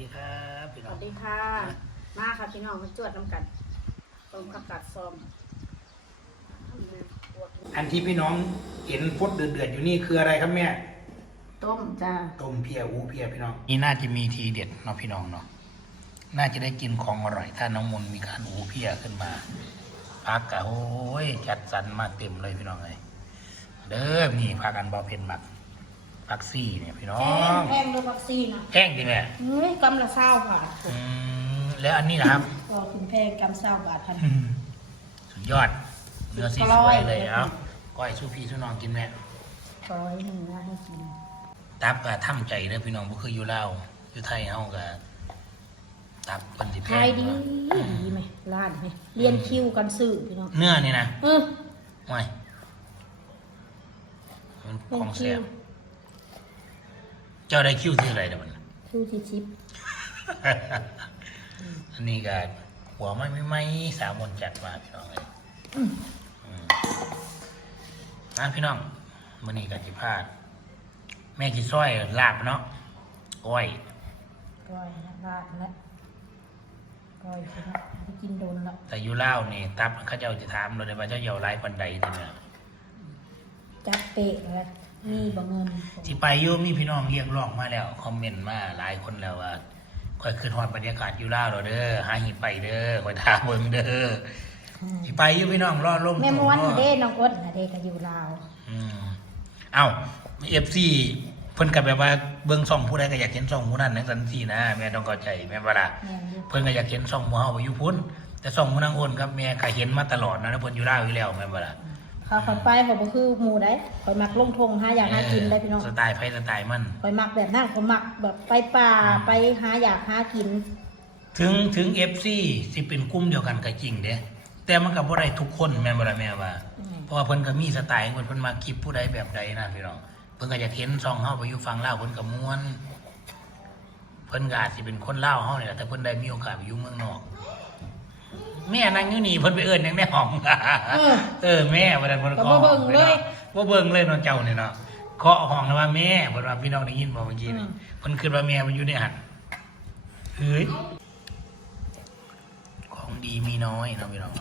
ดีครับพี่สน้อวังสดีค่ะ มาค่ะพี่น้องมาจวดน้ำกันต้มผักกาดส้มอันที่พี่น้องเห็นพดเดือดๆอยู่นี่คืออะไรครับแม่ต้มจ้าต้มเพียหูเพียพี่น้องนี่น่าจะมีทีเด็ดเนาะพี่น้องเนาะน่าจะได้กินของอร่อยถ้าน้องมนต์มีการหูเพียขึ้นมาพักกะโอ้ยจัดสรรมาเต็มเลยพี่น้องเลยเด้อนี่พากันบอเพนบัก พักซี่เนี่ยพี่น้อแพงงแพงด้วยวัคซีนอะแพงจริงไหมเฮ้ยกำละเศร้าบาทอืมแล้วอันนี้นะครับ ก็ถึงแพงกำเศร้าบาทพันสุดยอดเนื้อสีกสร้อวยยเลยเอ้าก้อยสู้พี่สู้น้องกินแม่ร้อยหนึ่งนะให้กินตับก็ทำใจเด้อพี่น้องบ่คืออยู่ลาวอยู่ไทยเฮาก็ตับเพิ่นสิแพขายงดี ดีไหมร้านไหมเรียนคิวกันซื้อพี่น้องเนื้อนี่นะเออไม่มันเรียขนองคิแซ่วบ เจ้าได้คิวที่อะไรเด้อมันคิวที่ชิปอันนี้ก็หัวไม่ไม่ไม่สามวันจัดมาพี่น้องเลยอืมอืมนะพี่น้องมื้อนี้ก็สิพลาด แม่สิซอยลาบเนาะก้อยก้อยนะราดแล้วก้อยพี่น้องไปกินโดนแล้วแต่อยู่ลาวนี่ตับเขาเจ้าจะถามเราเลยว่าเจ้าเหยาไรปันใดทีเนี่ยจัดเปะเลย มีบ่เงินที่ไปอยุ่มีพี่น้องเรียกร้องมาแล้ว คอมเมนต์มาหลายคนแล้วว่าคอยขึ้นฮอดบรรยากาศอยู่ลาวเราเด้อหาหิไปเด้อคอยทาเบิ่งเด้ออืมที่ไปอยุ่พี่น้องรอดลมแม่ม้วนตกเด้น้องอ้นน่ะเด้ก็อยู่ลาวอืมเอ้าเอฟซีเพิ่นก็แบบว่าเบิ่งซ่องผู้ใดก็อยากเห็นซ่องผู้นั้นนั่นสันทีนะแม่ต้องเข้าใจแม่นบ่ล่ะแม่นอยู่เพิ่นก็อยากเห็นซ่องหมู่เฮาไปอยู่พุ่นแต่ซ่องผู้นางโอนครับแม่ก็เห็นมาตลอดนะเพิ่นอยู่ลาวอยู่แล้วแม่นบ่ล่ะเขาคอยไปเขาบ่คือหมูได้คอยมักลงทงหาอยากหากินได้พี่น้องสไตล์ไผสไตล์มันคอยมักแบบนั้นคอยมักแบบไปป่าไปหาอยากหากิน ถึงถึง FC สิเป็นกลุ่มเดียวกันก็จริงเด้แต่มันก็บ่ได้ทุกคนแม่นบ่ล่ะแม่ว่า เพราะว่าเพิ่นก็มีสไตล์ของเพิ่นเพิ่นมาคลิปผู้ใดแบบใดนะพี่น้องเพิ่นก็อยากเห็นซองเฮาไปอยู่ฝั่งลาเพิ่นก็ม่วน เพิ่นก็อาจสิเป็นคนเลาเฮานี่แหละแต่เพิ่นได้มีโอกาสไปอยู่เมืองนอก แม่นั่งอยู่นี่เพิ่นไปเอิ้นหยังในห้องเออเออแม่ว่าแต่เพิ่นก็เคาะบ่เบิ่งเลยบ่เบิ่งเลยเนาะเจ้านี่เนาะเคาะห้องแล้วว่าแม่เพิ่นว่าพี่น้องได้ยินบ่เมื่อกี้นี่เพิ่นคิดว่าแม่มันอยู่ในหันเฮ้ยของดีมีน้อยเนาะพี่น้อง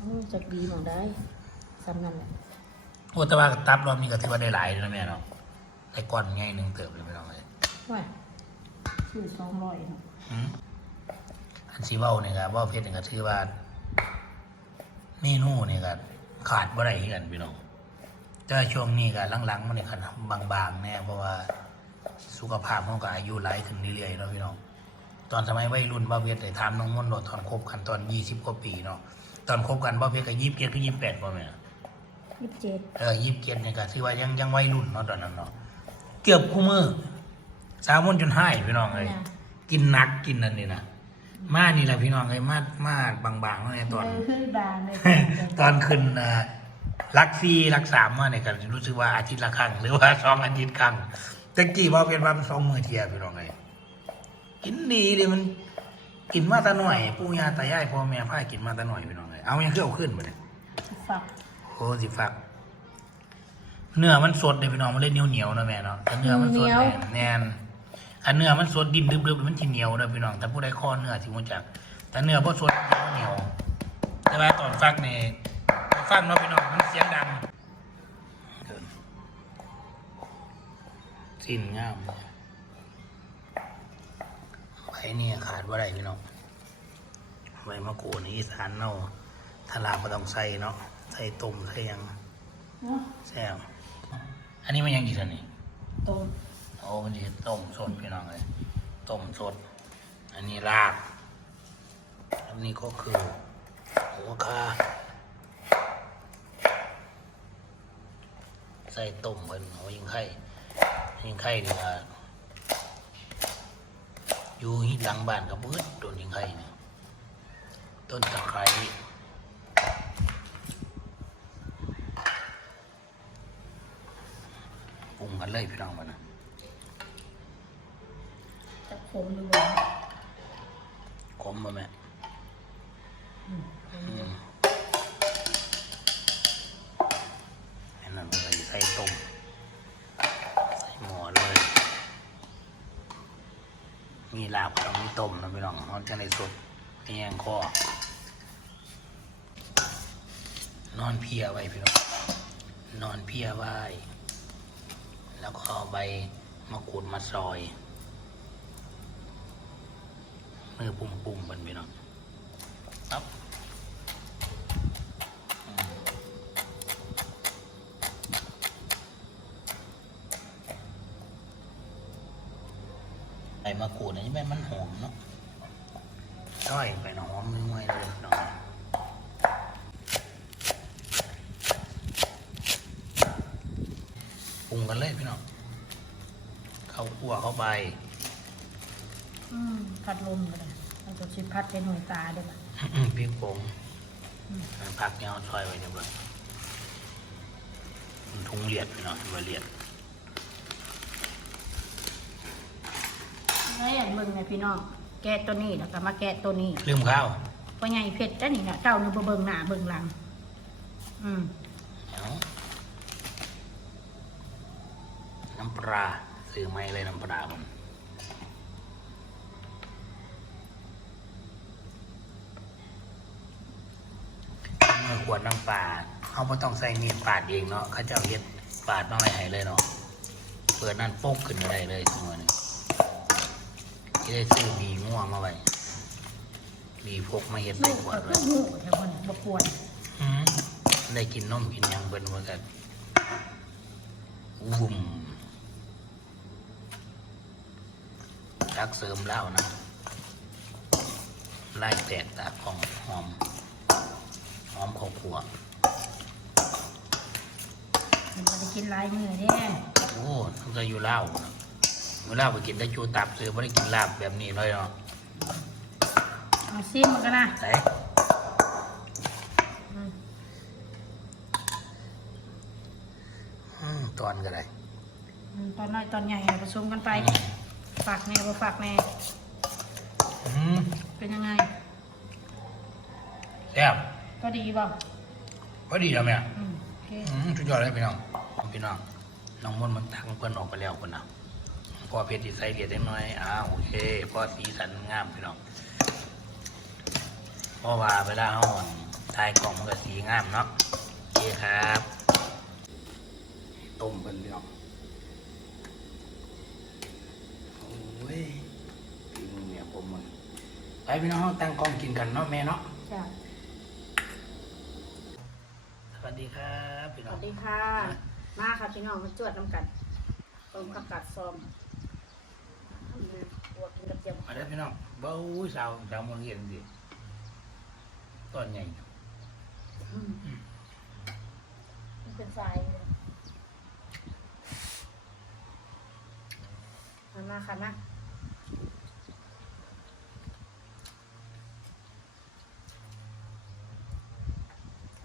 อืมจักดีหมองได้สำนั่นแหละโอ้แต่ว่าตับรอบนี้ก็ถือว่าได้หลายเลยนะแม่เนาะได้ก้อนง่ายหนึ่งเติบเลยไม่ต้องเลยว่าซื้อ200เนาะ หืมอันซีเว้าเนี่ยครับว่าเพชรเนี่ยก็ถือว่า เมนูเนี่ยก็ขาดบ่ได้คือกันพี่น้องแต่ว่าช่วงนี้ก็หลังๆมันเนี่ยคันบางๆแน่เพราะว่าสุขภาพของก็อายุหลายขึ้นเรื่อยๆเนาะพี่น้องตอนสมัยวัยรุ่นบ่าวเพชรได้ถามน้องมนต์โดดตอนคบกันตอนยี่สิบกว่าปีเนาะตอนคบกันบ่าวเพชรก็ยี่สิบเจ็ดถึงยี่สิบแปดป่ะแม่27เออยี่สิบเจ็ดเนี่ยก็ถือว่ายังยังวัยรุ่นเนาะตอนนั้นเนาะเกือบคู่มือสาวมนต์จนหายพี่น้องเลยนะกินหนักกินนั่นนี่นะ มานี่แหละพี่น้องเลยมามาบางๆเนาะในตอนเออคือบางเลยตอนขึ้นเอ่อรักซีรักสามมาเนี่ยก็รู้สึกว่าอาทิตย์ละครั้งหรือว่าสองอาทิตย์ครั้งแตะกี้ว่าเป็นวันสองมือเทียพี่น้องเลยกินดีเลยมัน กินมาแตะหน่อยปู่ย่าตายายพ่อแม่พากินมาแตะหน่อยพี่น้องเลยเอายังเที่ยวขึ้นมาเนี่ยฝักโอ้สิฟัก เนื้อมันสดเลยพี่น้องมันเลยเหนียวเหนียวๆนะแม่เนาะแต่เนื้อมันสดแน่นแน่น อันเนื้อมันสดดินดึบๆมันทีเหนียวนะพี่น้องแต่ผู้ใดข้อเนื้อสิมันจักแต่เนื้อพอสดมันเหนียว แต่ว่าตอนฟักนี่ตอนฟักเนาะพี่น้องมันเสียงดังสิ้นงามไว้นี่ขาดว่าไรพี่น้องไว้มะกรูดในอีสานเนาะถ้าลาบก็ต้องใส่เนาะใส่ต้มใส่หยังเนาะแซ่บอันนี้มันยังกี่ทันนี่ต้ม โอ้มันจะต้มสดพี่น้องเลยต้มสด อันนี้ลาบอันนี้ก็คือหัวคาใส่ต้มเป็นหัวยิงไข่ยิงไข่นี่ว่าอยู่ที่หลังบ้านกับเบิดโดนยิงไข่นี่ต้นตะไคร้ปรุงกันเลยพี่น้องมันนะ จะขมดูบ่ขมบ่แม่อืมอันนั้นอะไรใส่ต้มใส่หม้อเลยนมีลาบกับมีต้มนะพี่น้องมันจะในสดเพียงคอนอนเพลียไว้พี่น้องนอนเพลียไว้ แล้วก็เอาใบมะกรูดมาซอยมื อปุ่มๆมันพี่น้องปั๊บอืมใบมะกรูดอันนี้ใบมันหอมเนาะซอยไปเนาะหอมมือไว้เลยพี่น้องปรุงกันเลยพี่น้องเข้าคั่วเข้าไป อืมพัดลมเลย มันจะชิพัดเป็นหน่วยตาเด้วยพริกผงผักเนี่ยเอาซอยไว้เดี๋ยวเบิ่งทุงเลียดพี่น้องว่าเลียดแล้วอย่างมึงเนี่ยพี่น้อง แกะตัวนี้แล้วก็มาแกะตัวนี้ลืมข้าวพ่อใหญ่เพชรจ้ะนี่นะเจ้านึกเบิ่งหน้าเบิ่งหลัง อืมเอาน้ำปลาซื้อไม่เลยน้ำปลามั นเมื่อขวดน้ำปลาเขาไม่ต้องใส่มีดปาดเองเนาะเขาเจ้าเฮ็ดปาดมาไว้ให้เลยเนาะเปิดนั่นโป๊กขึ้นมาได้เลยทั้งหมดนี่ที่ได้ซื้อบีง่วงมาไว้บีพกมาเฮ็ดลูในกขวก็ดคืไว้อหูแต่คนบกวนอืมได้กินนมกินหยังเบิ่นว่ากันวุ่มรักเสริมเหล้านะไล่แตกตากของหอมห อมข้าวคั่วมันจะได้กินหลายมือเด้โอ้ต้องจะอยู่เหล้านะอยู่เหล้าไปกินได้จูตับซื้อไม่ได้กินลาบแบบนี้เลยเนาะเอาซิมมันกันนะไหนอืมอืมตอนก็ได้อืมตอนน้อยตอนใหญ่เอาผสมกันไป ฝากแม่บ่ฝากแม่อืมเป็นยังไงแซ่บ ก็ดีบ่พอดีแล้วแม่อืมโอเคอืมสุดยอดเลยพี่น้องพี่น้องน้องมนต์มันตังเพิ่นออกไปแล้วคนนะพอเพชรที่ใส่เดียดได้น้อยอ่าโอเคพอสีสันงามพี่น้องเพราะว่าเวลาเขาถ่ายกล่องมันก็สีงามเนาะโอเคครับต้มเพิ่นพี่น้องโอ้ยกินเนี่ยผมมันไปพี่น้องตั้งกล้องกินกันเนาะแม่เนาะ จ้ะ สวัสดีครับพี่ ส น้อง วัส ดีค่ะ มาค่ะพี่น้องมาจวดน้ำกันต้มผักกาดซ้อมบวกกินกับเจียวมาแล้วพี่น้องเบ้าสาวสาวมนเรียนดิต้นใหญ่อืมมันเป็นทรายเลยมามาค่ะมา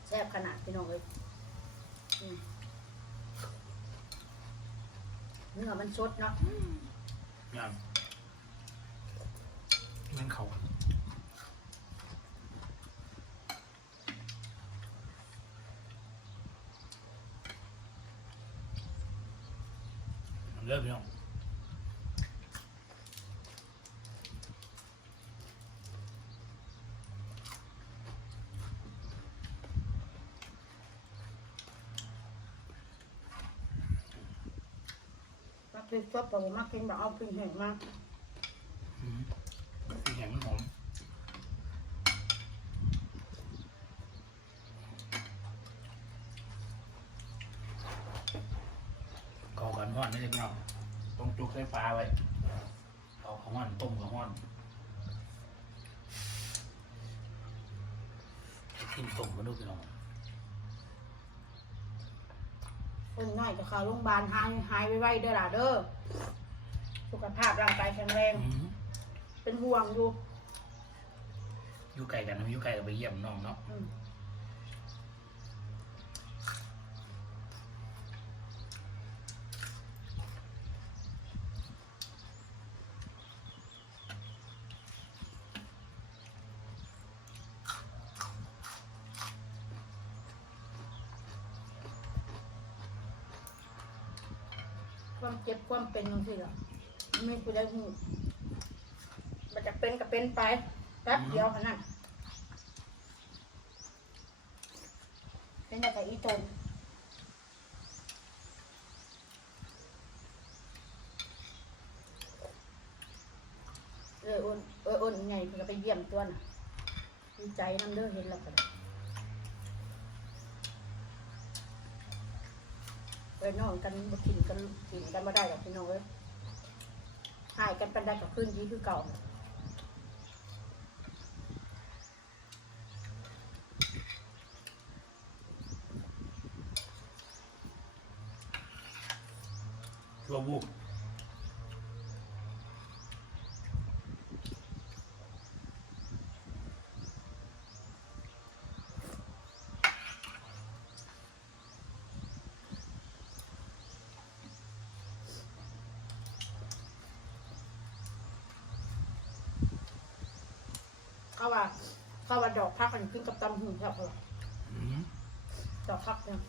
แซ่บขนาดพี่น้องเลยอืม เนื้อมันสดเนาะงามแม่งเขาเลิกพี่น้อง มักกินสดแต่ว่ามักกินแบบเอาปิ้งแห้งมาก อืมสีแข็งมันหอมก่อกันห้อนนี่เลยพี่น้องต้องจุกใส่ฟ้าไว้เอาของห้อนต้มกับห้อนกินต้มมาดูพี่น้อง คนน้อยจะ เข้าโรงพยาบาลหายหายไวๆเด้อล่ะเด้อสุขภาพร่างกายแข็งแรงอืมเป็นห่วงอยู่อยู่ไกลกันนะอยู่ไกลกับไปเยี่ยมน้องเนาะ อืม ความเป็นบางทีล่ะไม่คุยได้หูเป็นก็เป็นไปแป๊บเดียวขนาดเป็นแต่อีตนเอออ้นเอออ้นไงก็ไปเยี่ยมตัวน่ะดีใจน้ำเด้อเห็นแล้วก็ ได้ไปนอนกันบ่กินกันกินกันบ่ได้หรอกพี่น้องเอ้ยหายกันเป็นได้กับคืนดีคือเก่าชั่ววูบ ว่าเขาว่าดอกพักมันขึ้นกับตำหุ่นครับเขาว่าอืมดอกพักเนี่ย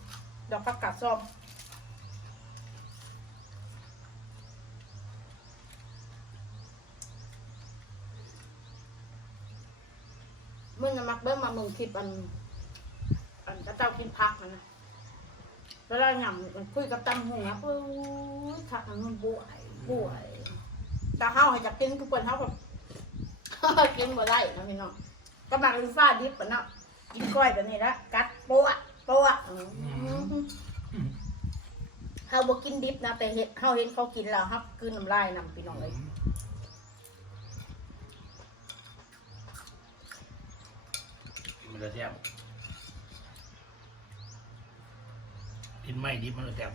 ดอกพักกัดซ้อมมึงน่ะมักเบิ้งมามึงคลิปอัน อันกระเจ้ากินพักมันนะเวลาหย่ำมันคุยกับตำหุ่นนะโอ้ยทักมันบวยบวยแต่เฮาให้จักกินทุกคนเฮาแบบ กินบ่ได้นะพี่น้องกำลังลิฟ้าดิบปะเนาะกินก้อยแบบนี้ละกัดโป๊ะโป๊ะอืมอืมเฮาบ่กินดิบนะแต่เห็นเฮาเห็นเขากินแล้วครับคืนน้ำลายนำพี่น้องเลยมันจะแซ่บกินไม่ดิบมันจะแซ่บ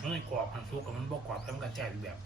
มันไม่ กรอบหันซุกกับมันบ่กรอบแล้วมันก็แซ่บอีกแบบ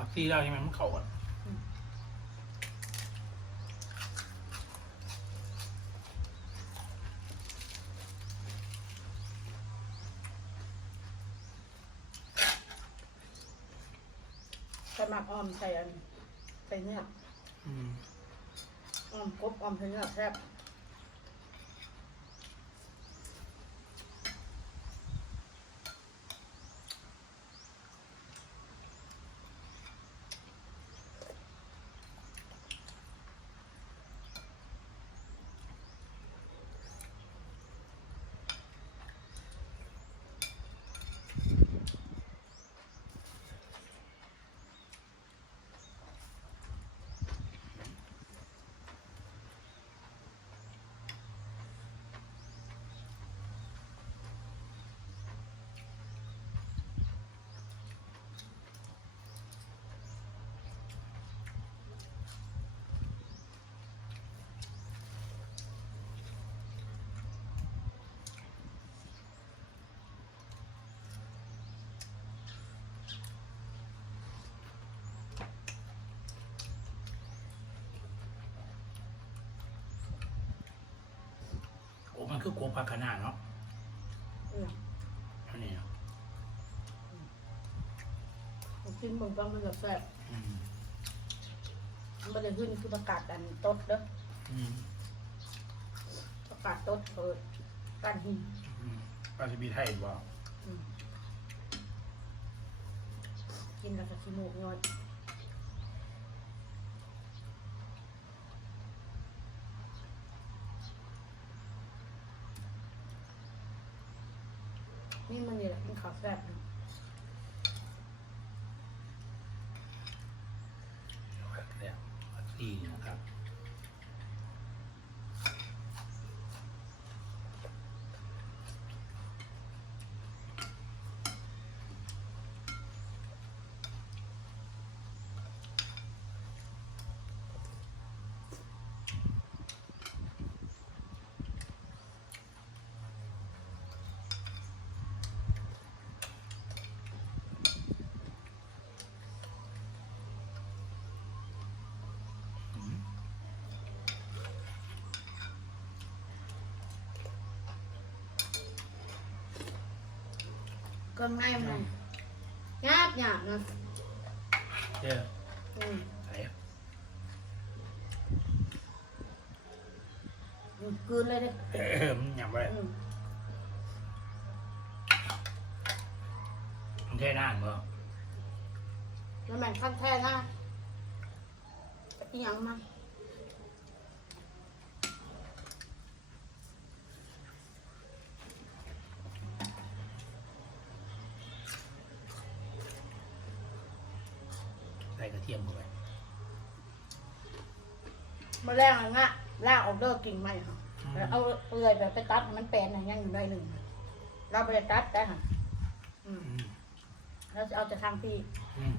ผักซีเราใช่ไหมมันเข้ากันใส่หมักอ้อมใส่อันใส่เนื้ออืมอ้อมกบอ้อมใส่เนื้อแซ่บ มันคือโกผักขนาดเนาะเอออันนี้เนาะผมกินเบิ่งต้องมันจะแซ่บอืมมันบ่ได้ขึ้นคือประกาศอันต้นเด้ออืมประกาศต้นเปิดการหินอืมปลาซิบีไทยบ่ อืมกินแล้วก็ขี้มูกย้อย นี่มันนี่แหละกินขาวแซ่บนะเนี่ยผักซีนะครับ เครื่องในมันหยาบหยาบนะเด้ออืมอะไร อืมกลืนเลยเด้ เออมันยำไป อืม มันแค่นั้นบ่ แล้วแม่งขั้นแท้นะอีหยังมัน ใส่กระเทียมเข้าไป มาแรกอะงะลากออกเลิกกิ่งไม้ค่ะแล้วเอาเปลือยแบบไปตัดให้มันแปลนอะยังอยู่ได้หนึ่งเราไปตัดได้ค่ะอืมอืมแล้วจะเอาจะทางพี่อืม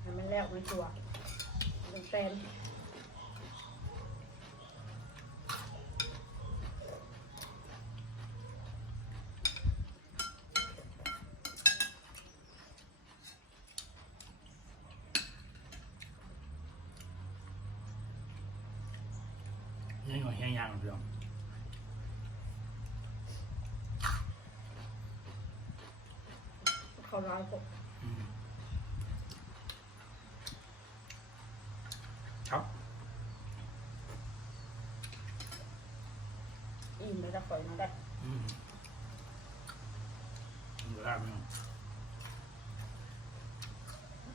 ให้มันแล้วไม่ชัวร์เป็นแปลน ยังหน่อยยังยังเรื่องเขาร้อยหกอืมครับอิ่มเลยจะปล่อยมาได้อืมมันก็ได้ไหม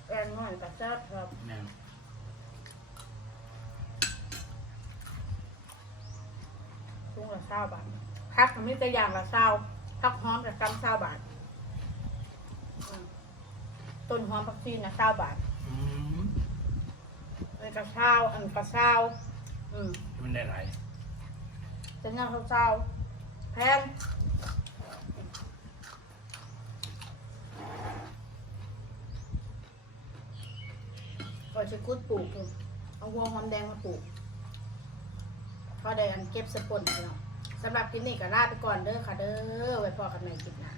แกงน้อยกับแซ่บครับแม่น ทุ่ง ละเศร้าบาทพักมันไม่แต่อย่างละเศร้าพักหอมกับกำเศร้าบาทอืมต้นหอมผักชีนะเศร้าบาทอืมอันกระเช้าอันกระเช้าอืมมันได้หลายจะนั่งเช้าๆแพงก็จะคุดปลูกอยู่เอาหัวหอมแดงมาปลูกพอได้อันเก็บสปนเนาะ สำหรับคลิปนี้ก็ลาไปก่อนเด้อค่ะเด้อไว้พอกันใหม่คลิปหน้า